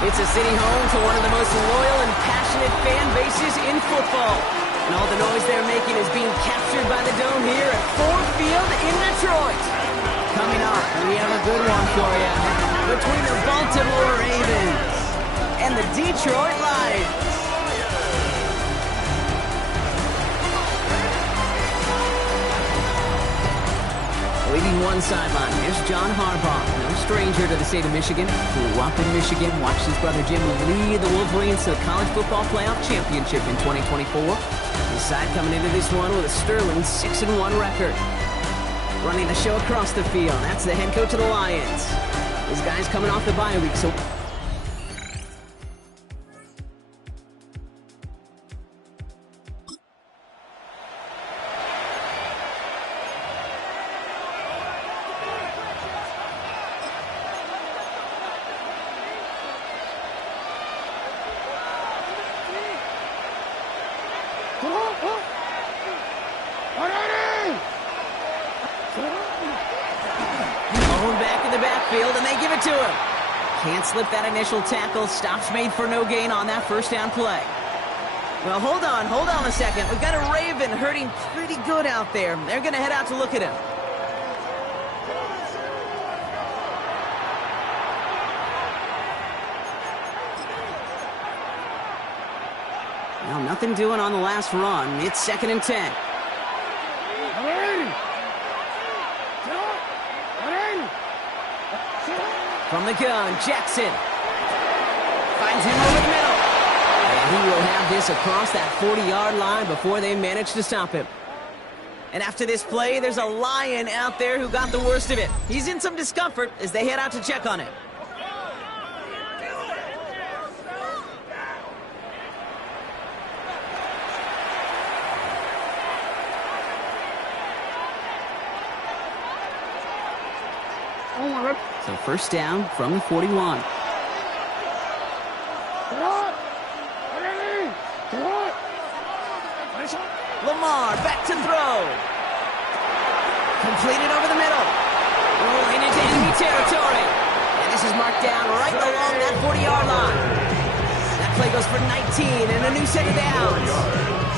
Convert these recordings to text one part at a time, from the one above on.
It's a city home to one of the most loyal and passionate fan bases in football. And all the noise they're making is being captured by the dome here at Ford Field in Detroit. Coming up, we have a good one for you. Between the Baltimore Ravens and the Detroit Lions. Leading one sideline, here's John Harbaugh, no stranger to the state of Michigan. Grew up in Michigan, watched his brother Jim lead the Wolverines to the College Football Playoff Championship in 2024. His side coming into this one with a sterling 6-1 record. Running the show across the field, that's the head coach of the Lions. This guy's coming off the bye week, so... back in the backfield, and they give it to him. Can't slip that initial tackle. Stops made for no gain on that first down play. Well, hold on a second. We've got a Raven hurting pretty good out there. They're going to head out to look at him. Well, nothing doing on the last run. It's 2nd and 10. From the gun, Jackson finds him over the middle. And he will have this across that 40-yard line before they manage to stop him. And after this play, there's a Lion out there who got the worst of it. He's in some discomfort as they head out to check on him. So first down from the 41. Lamar back to throw. Completed over the middle. Rolling into enemy territory. And this is marked down right along that 40-yard line. That play goes for 19 and a new set of downs.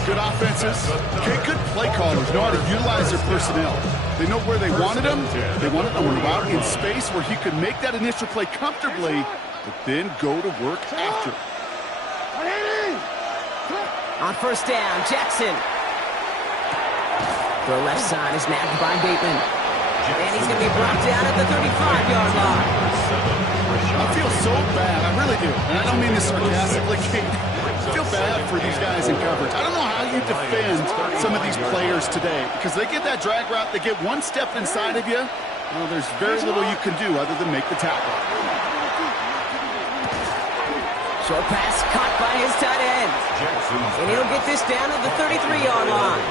Good offenses. Okay, good play callers know how to utilize their personnel. They know where they wanted him. They wanted him out in space where he could make that initial play comfortably, but then go to work after. On first down, Jackson. The left side is nabbed by Bateman. And he's going to be brought down at the 35-yard line. I feel so bad. I really do. And I don't mean this sarcastically, Kate. I feel bad for these guys in coverage. I don't know how you defend some of these players today because they get that drag route, they get one step inside of you. Well, there's very little you can do other than make the tackle. Short pass caught by his tight end. And he'll get this down at the 33-yard line.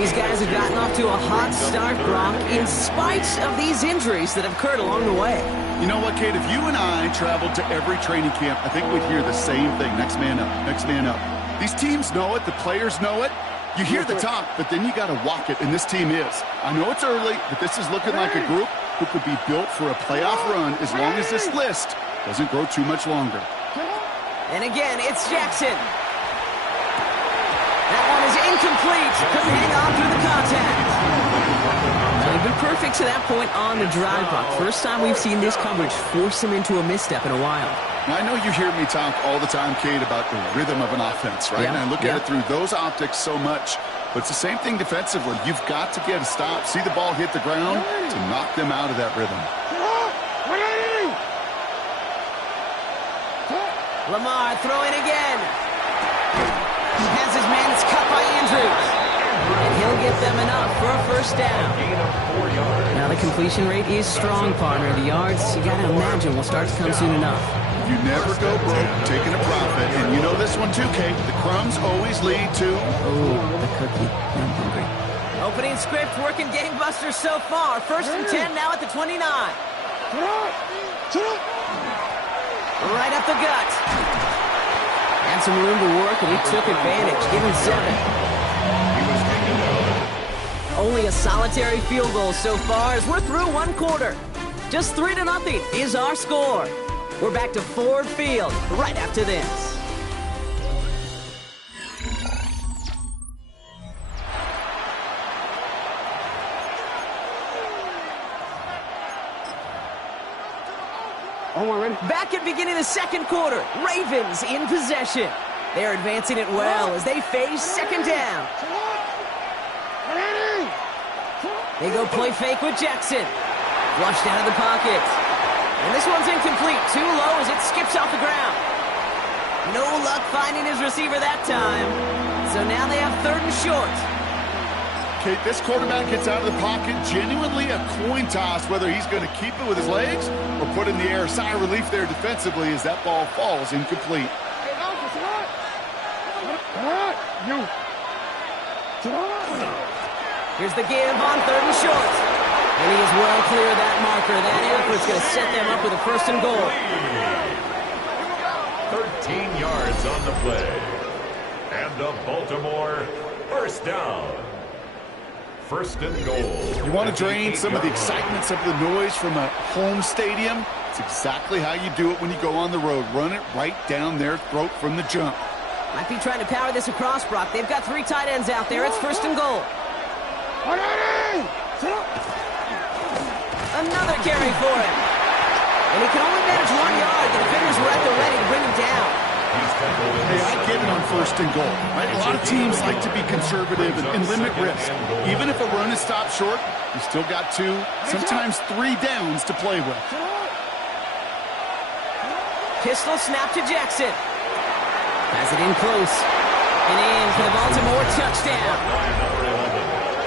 These guys have gotten off to a hot start, Brock, in spite of these injuries that have occurred along the way. You know what, Kate? If you and I traveled to every training camp, I think we'd hear the same thing. Next man up, next man up. These teams know it. The players know it. You hear the talk, but then you got to walk it, and this team is. I know it's early, but this is looking like a group who could be built for a playoff run as long as this list doesn't grow too much longer. And again, it's Jackson. That one is incomplete. Couldn't hang on through the contact. They've been perfect to that point on the drive, Brock. First time we've seen this coverage force him into a misstep in a while. I know you hear me talk all the time, Kate, about the rhythm of an offense, right? Yeah, and I look at it through those optics so much. But it's the same thing defensively. You've got to get a stop, see the ball hit the ground to knock them out of that rhythm. Lamar throwing again. Has his man cut by Andrews. And he'll get them enough for a first down. Now the completion rate is strong, partner. The yards, you got to imagine, will start to come soon enough. You never go broke taking a profit. And you know this one too, Kate. The crumbs always lead to... Oh, the cookie. I'm hungry. Opening script working gangbusters so far. First and 10 now at the 29. Right up the gut. Had some room to work, and he took advantage. Give him 7. Only a solitary field goal so far as we're through one quarter. Just 3-0 is our score. We're back to Ford Field right after this. Back at beginning of the second quarter, Ravens in possession. They're advancing it well as they face second down. They go play fake with Jackson. Flushed out of the pocket. And this one's incomplete. Too low as it skips off the ground. No luck finding his receiver that time. So now they have third and short. Okay, this quarterback gets out of the pocket, genuinely a coin toss whether he's going to keep it with his legs or put it in the air. Sigh of relief there defensively as that ball falls incomplete. Here's the give on third and short. And he is well clear of that marker. That effort's going to set them up with a first and goal. 13 yards on the play. And the Baltimore first down. First and goal. You want to drain some of the excitement, some of the noise from a home stadium? It's exactly how you do it when you go on the road. Run it right down their throat from the jump. Might be trying to power this across, Brock. They've got 3 tight ends out there. It's first and goal. Another carry for him. And he can only manage 1 yard. The defenders were at the ready to bring him down. Hey, I get it on first and goal. Right? A lot of teams like to be conservative and limit risk. Even if a run is stopped short, you still got 2, sometimes 3 downs to play with. Pistol snap to Jackson. Has it in close. And in for the Baltimore touchdown.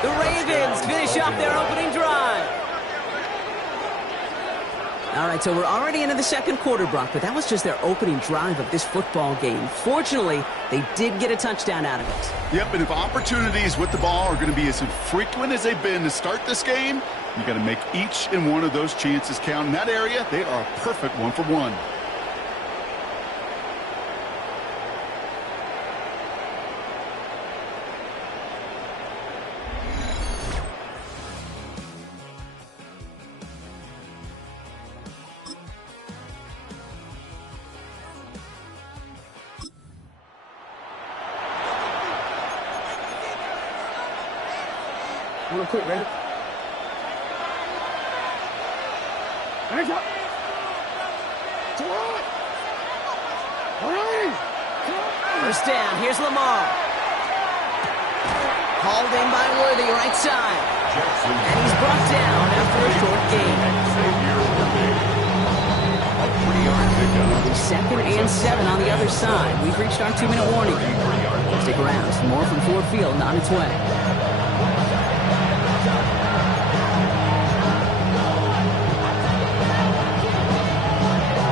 The Ravens finish off their opening drive. All right, so we're already into the second quarter, Brock, but that was just their opening drive of this football game. Fortunately, they did get a touchdown out of it. Yep, and if opportunities with the ball are going to be as infrequent as they've been to start this game, you got to make each and one of those chances count. In that area, they are a perfect 1-for-1. Real quick, ready? First down, here's Lamar. Hauled in by Worthy, right side. And he's brought down after a short gain. Second and 7 on the other side. We've reached our 2-minute warning. Stick around, some more from Ford Field on its way.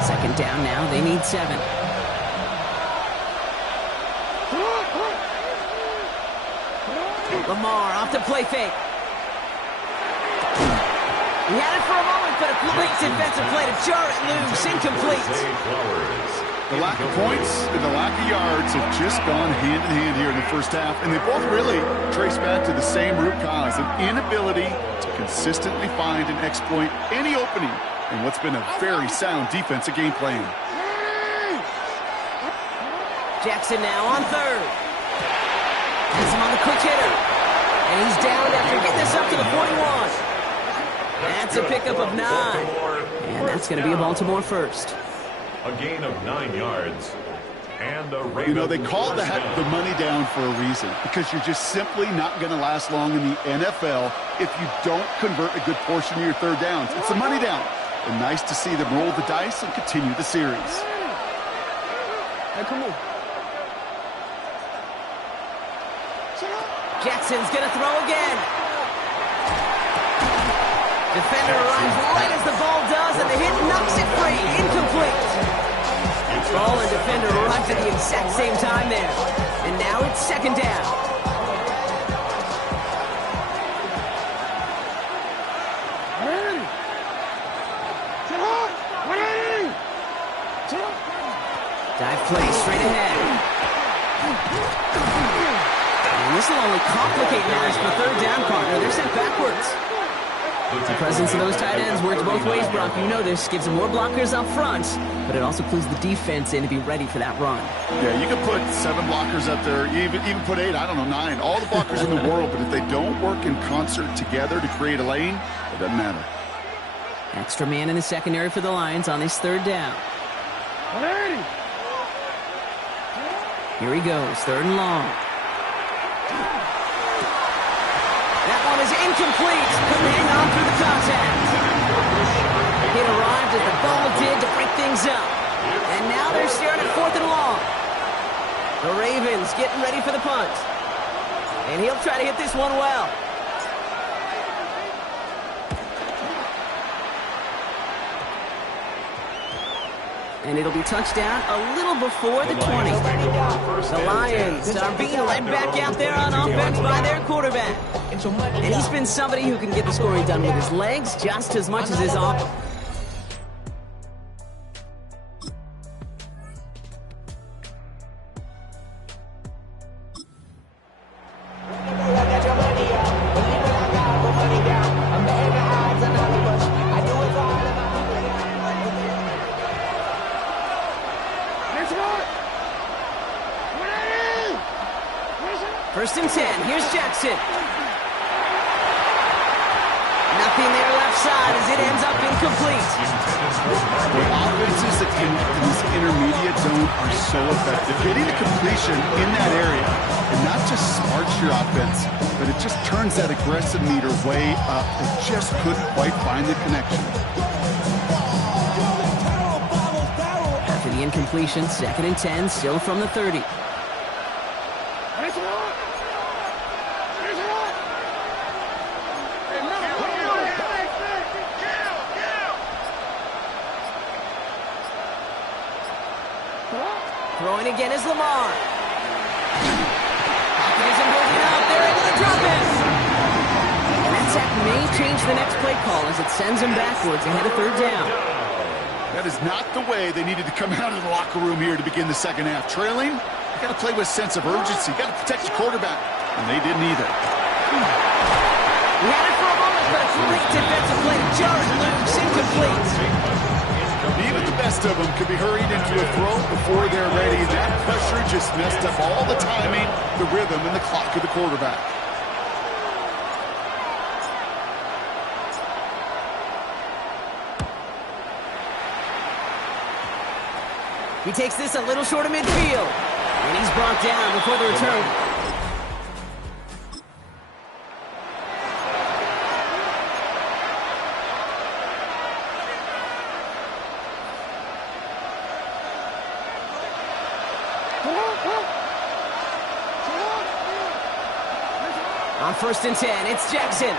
Second down now, they need 7. Lamar off to play fake. He had it for a moment, but a complete defensive play to jar it loose, incomplete. The lack of points and the lack of yards have just gone hand in hand here in the first half, and they both really trace back to the same root cause, an inability to consistently find and exploit any opening in what's been a very sound defensive game plan. Jackson now on third. Has him on the quick hitter. And he's down after getting this up to the 41. That's a pickup of 9. And that's going to be a Baltimore first. A gain of 9 yards. And a you know, they call the money down for a reason, because you're just simply not going to last long in the NFL if you don't convert a good portion of your third downs. It's the money down. And nice to see them roll the dice and continue the series. Hey, come on. Jackson's going to throw again. Defender arrives right as the ball does, and the hit knocks it free. Incomplete. Ball and defender arrives at the exact same time there. And now it's second down. Dive play straight ahead. And this will only complicate matters for third down, partner. They're sent backwards. The presence of those tight ends works both ways, Brock. You know this. Gives them more blockers up front, but it also clues the defense in to be ready for that run. Yeah, you can put 7 blockers up there, even put 8, I don't know, 9. All the blockers in the world, but if they don't work in concert together to create a lane, it doesn't matter. Extra man in the secondary for the Lions on this 3rd down. Here he goes, 3rd and long. That one is incomplete. Couldn't hang on through the contact. It arrived as the ball did to break things up. And now they're staring at 4th and long. The Ravens getting ready for the punt. And he'll try to hit this one well. And it'll be touchdown a little before the 20. The Lions are being led back out there on offense by their quarterback. And he's been somebody who can get the scoring done with his legs just as much as his arm. First and 10. Here's Jackson. Nothing there left side as it ends up incomplete. The offenses that connect in this intermediate zone are so effective. Getting a completion in that area, and not just sparks your offense, but it just turns that aggressive meter way up. It just couldn't quite find the connection. After the incompletion, 2nd and 10, still from the 30. Throwing again is Lamar. Hopkins isn't holding out. They're able to drop it. And that sack may change the next play call as it sends them backwards ahead of 3rd down. That is not the way they needed to come out of the locker room here to begin the 2nd half. Trailing, you got to play with a sense of urgency. You got to protect your quarterback, and they didn't either. We had it for a moment, but a great defensive play to Jarrett Luke's incomplete. Even the best of them could be hurried into a throw before they're ready. That pressure just messed up all the timing, the rhythm, and the clock of the quarterback. He takes this a little short of midfield. And he's brought down before the return. On 1st and 10, it's Jackson.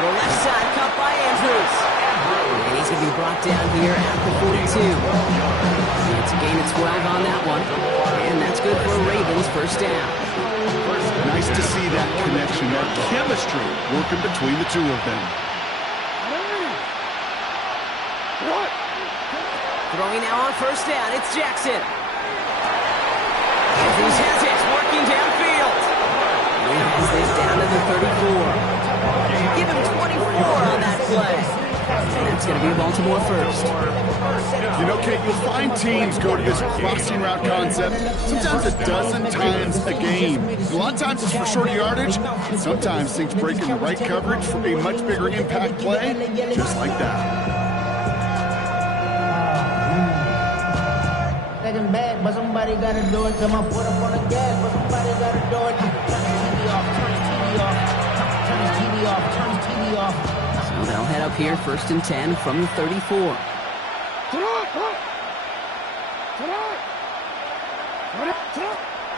The left side cut by Andrews. And he's going to be brought down here at the 42. It's a gain of 12 on that one. And that's good for Ravens' 1st down. Nice to see that connection, that chemistry working between the two of them. Throwing now on 1st down, it's Jackson. Andrews has it, working downfield. He has this down to the 34. Give him 24 on that play. And that's going to be Baltimore 1st. You know, Kate, you'll find teams go to this crossing route concept sometimes a dozen times a game. A lot of times it's for shorter yardage. Sometimes things break in the right coverage for a much bigger impact play, just like that. Second bad, but somebody gotta do it. Come on, put up on the gas, but somebody gotta do it. Turn his TV off, turn his TV off, turn his TV off, turn his TV off. So they'll head up here 1st and 10 from the 34.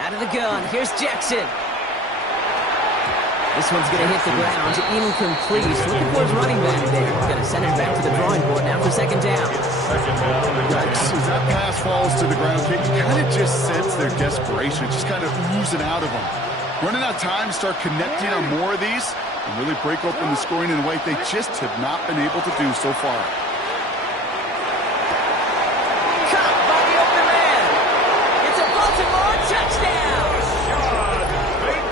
Out of the gun, here's Jackson. This one's going to hit the ground, incomplete. Looking for his running back there. Going to send it back to the drawing board now for 2nd down. Yikes, as that pass falls to the ground, Kate, you kind of just sense their desperation, just kind of oozing out of them. Running out of time to start connecting on more of these and really break open the scoring in a way they just have not been able to do so far. Caught by the open man. It's a Baltimore touchdown.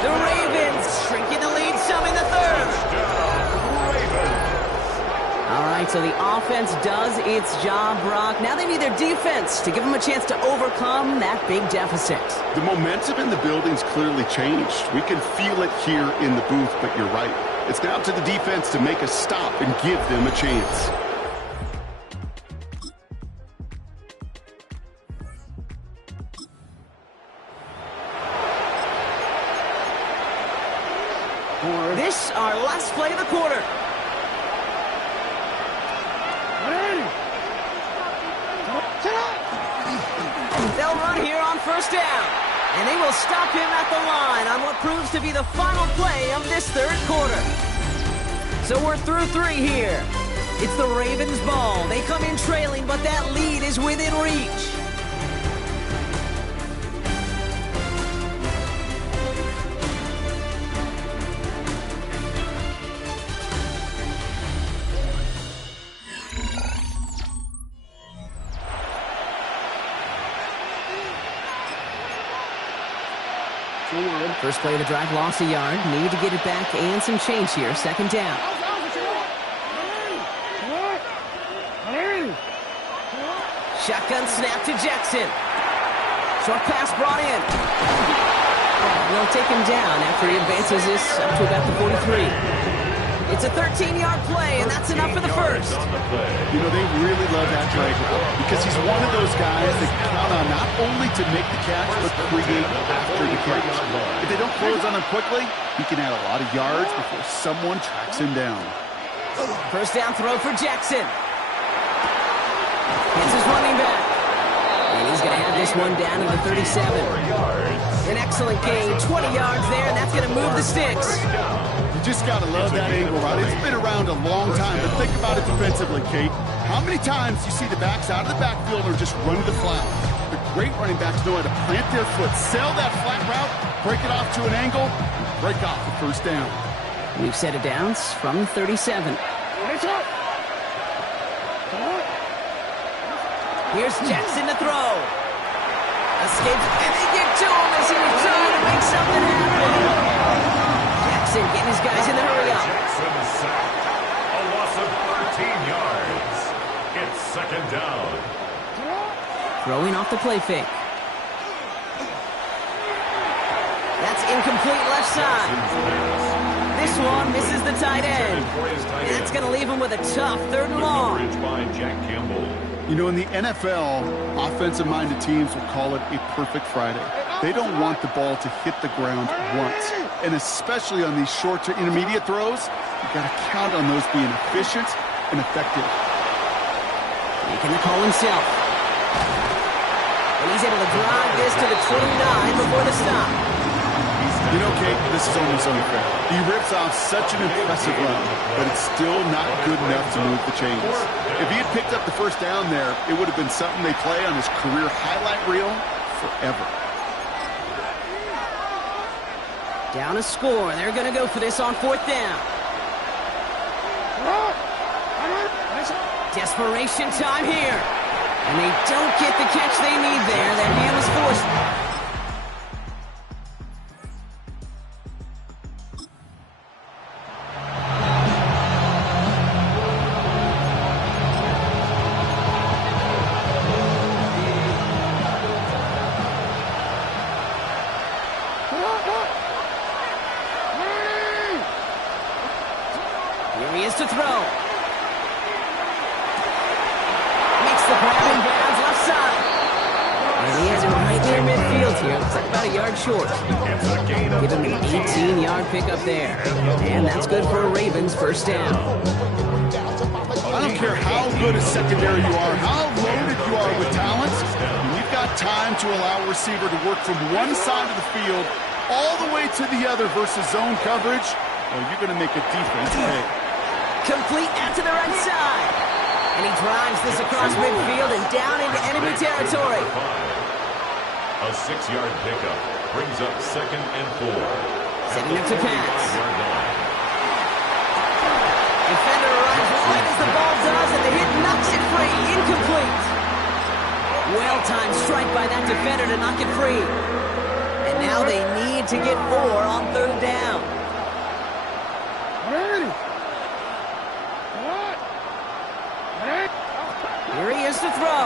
The Ravens shrinking the lead some in the 3rd. so the offense does its job, Brock. Now they need their defense to give them a chance to overcome that big deficit. The momentum in the building's clearly changed. We can feel it here in the booth, but you're right. It's now to the defense to make a stop and give them a chance. This, our last play of the quarter. They'll run here on first down. And they will stop him at the line on what proves to be the final play of this third quarter. So we're through 3 here. It's the Ravens' ball. They come in trailing, but that lead is within reach. First play of the drive, lost a yard. Need to get it back and some change here. Second down. Shotgun snap to Jackson. Short pass brought in. They'll take him down after he advances this up to about the 43. It's a 13-yard play, and that's enough for the first. You know, they really love that drag route because he's one of those guys that count on not only to make the catch, but create after the catch. If they don't close on him quickly, he can add a lot of yards before someone tracks him down. First down throw for Jackson. It's his running back. And he's going to have this one down to the 37. An excellent gain, 20 yards there, and that's going to move the sticks. You just got to love that angle route. It's been around a long time, but think about it defensively, Kate. How many times you see the backs out of the backfield or just run to the flat? The great running backs know how to plant their foot, sail that flat route, break it off to an angle, and break off the first down. We've set it downs from 37. Here's Jackson to throw. Escapes, and they get to him as he was trying to make something happen. Jackson getting his guys in the hurry up. Jackson sacked. A loss of 13 yards. It's second down. Throwing off the play fake. That's incomplete left side. This one misses the tight end. And that's going to leave him with a tough third and long. By Jack Campbell. You know, in the NFL, offensive-minded teams will call it a perfect Friday. They don't want the ball to hit the ground once. And especially on these short to intermediate throws, you've got to count on those being efficient and effective. Making the call himself. And he's able to drive this to the 29 before the stop. You know, Kate, this is almost unfair. He rips off such an impressive run, but it's still not good enough to move the chains. If he had picked up the first down there, it would have been something they play on his career highlight reel forever. Down a score. They're going to go for this on fourth down. Desperation time here. And they don't get the catch they need there. That hand was forced. Here he is to throw. Makes the grab in bounds left side. And he has it right near midfield here. Looks like about a yard short. Give him an 18-yard pickup there. And that's good for a Ravens first down. I don't care how good a secondary you are, how loaded you are with talent, when you've got time to allow a receiver to work from one side of the field all the way to the other versus zone coverage, well, you're going to make a defense pay. Complete out to the right side. And he drives this across midfield and down into enemy territory. A 6-yard pickup brings up 2nd and 4. Setting up to pass. Defender arrives right as the ball does, and the hit knocks it free. Incomplete. Well-timed strike by that defender to knock it free. And now they need to get 4 on third down. Here he is to throw.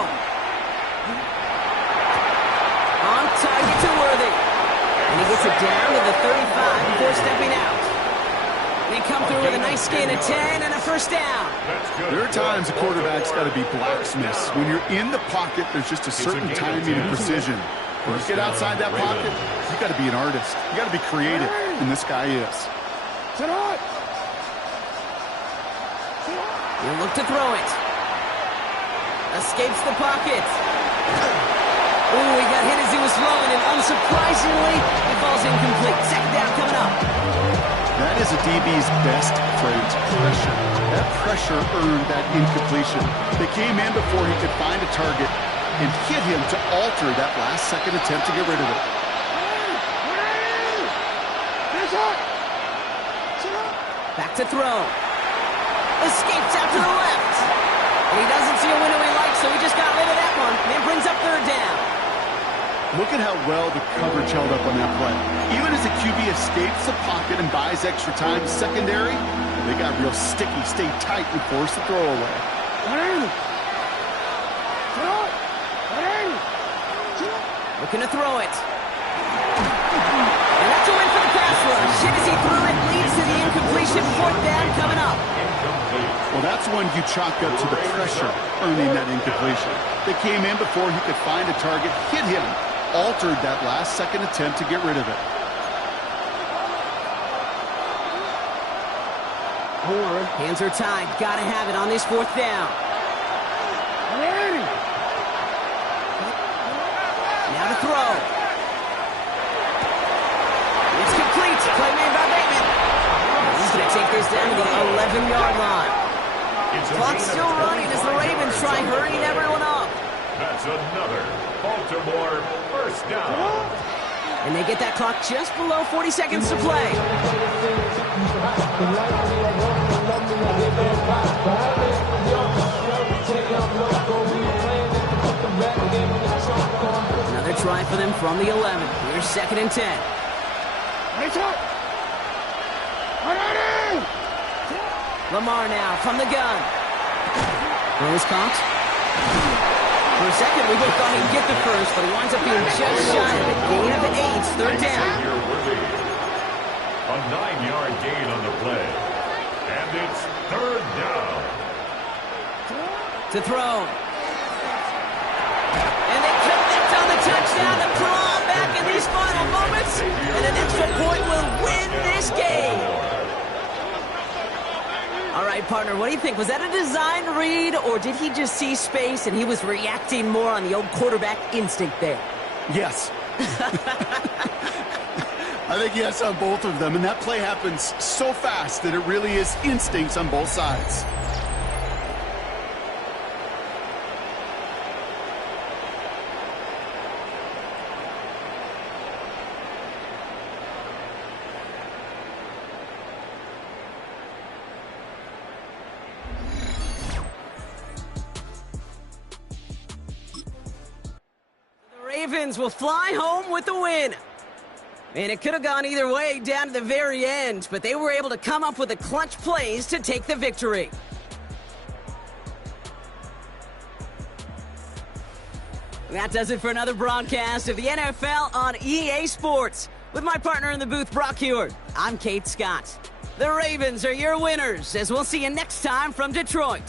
On target to Worthy. And he gets it down to the 35 before stepping out. They come through with a nice gain of 10 and a first down. There are times a quarterback's got to be blacksmiths. When you're in the pocket, there's just a certain timing and precision. When you get outside that pocket, you got to be an artist. You got to be creative, and this guy is. He'll look to throw it. Escapes the pocket. Ooh, he got hit as he was throwing, and unsurprisingly, it falls incomplete. Second down coming up. That is a DB's best trait, pressure. That pressure earned that incompletion. They came in before he could find a target and hit him to alter that last-second attempt to get rid of it. Back to throw. Escapes out to the left. And he doesn't see a window he likes, so he just got rid of that one. And brings up third down. Look at how well the coverage held up on that play. Even as the QB escapes the pocket and buys extra time, secondary, they got real sticky, stay tight, and force the throw away. Looking to throw it. And that's a win for the pass rush. Hit as he threw it, leads to the incompletion. Fourth down coming up. Well, that's one you chalk up to the pressure earning that incompletion. They came in before he could find a target, hit him, altered that last-second attempt to get rid of it. Hands are tied. Got to have it on this fourth down. Now to throw. It's complete. Play made by Bateman. He's going to take this down to the 11-yard line. Clock's still running as the Ravens try hurrying everyone up. That's another Baltimore first down. And they get that clock just below 40 seconds to play. Another try for them from the 11. Here's 2nd and 10. Lamar now from the gun. Throw is caught. For a second, we both thought he'd get the first, but he winds up being just shy of it. Gain of 8, third down. A 9-yard gain on the play. And it's third down. To throw. And they connect on the touchdown to claw back in these final moments. And an extra point will win this game. All right, partner, what do you think? Was that a design read, or did he just see space and he was reacting more on the old quarterback instinct there? Yes. I think yes on both of them, and that play happens so fast that it really is instincts on both sides. Ravens will fly home with the win. And it could have gone either way down to the very end, but they were able to come up with the clutch plays to take the victory. That does it for another broadcast of the NFL on EA Sports. With my partner in the booth, Brock Heward, I'm Kate Scott. The Ravens are your winners, as we'll see you next time from Detroit.